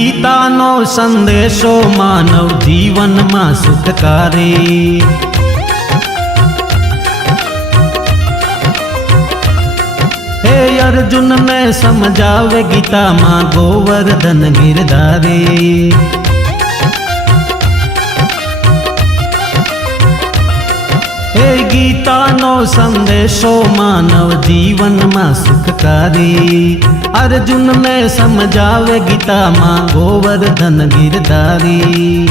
ગીતાનો સંદેશો માનવ જીવનમાં સુખકારે. હે અર્જુનને સમજાવે ગીતામાં ગોવર્ધન ગિરધારે. હે ગીતાનો સંદેશો માનવ જીવનમાં સુખકારી. અર્જુનને સમજાવે ગીતામાં ગોવર્ધન ગિરધારી.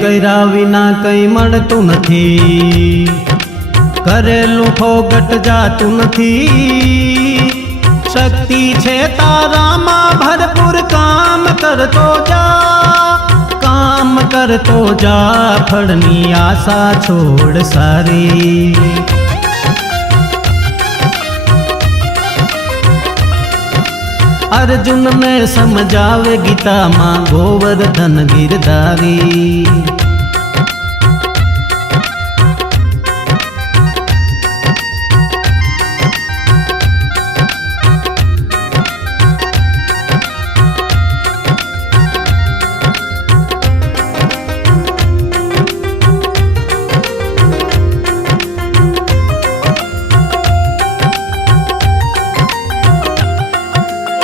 કર્યા વિના કઈ મળતું નથી, કરેલું ફોગટ જાતું નથી. શક્તિ છે તારામાં ભરપૂર, કામ કરતો જા, ફળની આશા છોડ સારી. અર્જુનને સમજાવે ગીતામાં ગોવર્ધન ગિરધારી.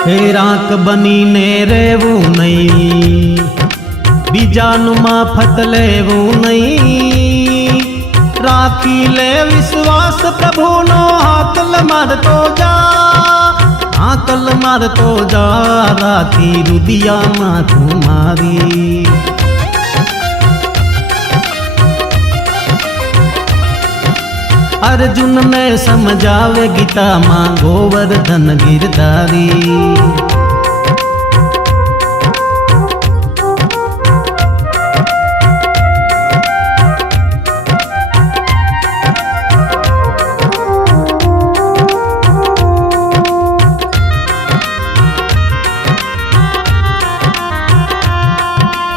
હે રાખ બનીને રહેવું નહીં, બીજાનું માફત લેવું નહીં. રાખી લે વિશ્વાસ પ્રભુનો, હાકલ મારતો જા, રાખી રુદિયામાં તું મારી. અર્જુનને સમજાવે ગીતામાં ગોવર્ધન ગિરધારી.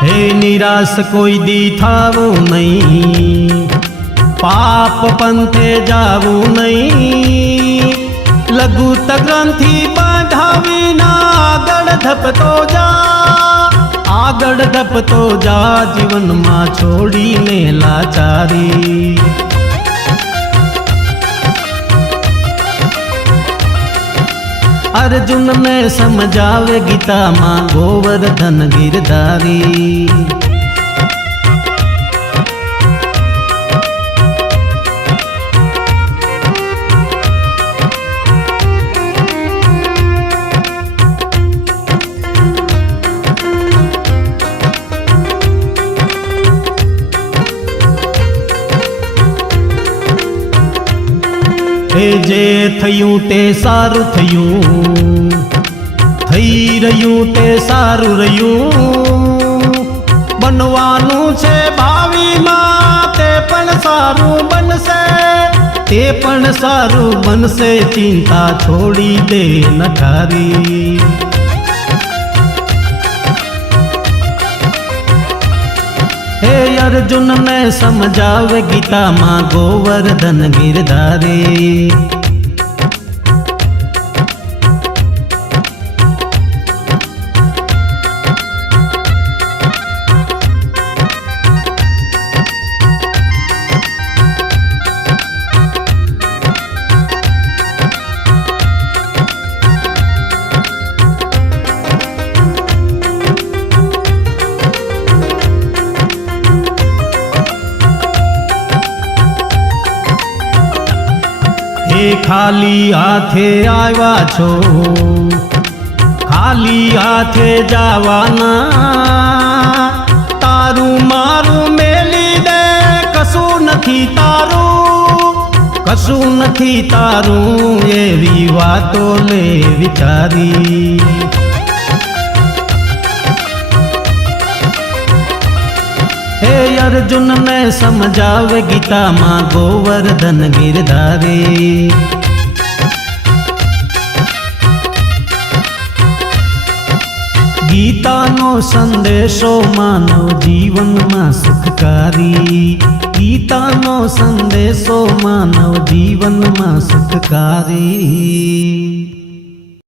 હે નિરાશ કોઈ દી થાવું નહીં, પાપ પંથે જાવું નહીં. લઘુત ગ્રંથિ બાંધાવીના આગળ ધપતો જા, જીવનમાં છોડીને લાચારી. અર્જુનને સમજાવે ગીતામાં ગોવર્ધન ગિરધારી. જે થયું તે સારું થયું, થઈ રહ્યું તે સારું રહ્યું. બનવાનું છે ભાવિમાં તે પણ સારું બનશે, ચિંતા છોડી દે નઠારી. હે અર્જુનને સમજાવે ગીતામાં ગોવર્ધન ગિરધારી. ખાલી હાથે આવ્યા છો, ખાલી હાથે જવાના. તારું મારું મેલી દે, કશું નથી તારું, એવી વાતો લે વિચારી. હે અર્જુનને સમજાવે ગીતામાં ગોવર્ધન ગિરધારી. ગીતાનો સંદેશો માનવ જીવનમાં સુખકારી, ગીતાનો સંદેશો માનવ જીવનમાં સુખકારી.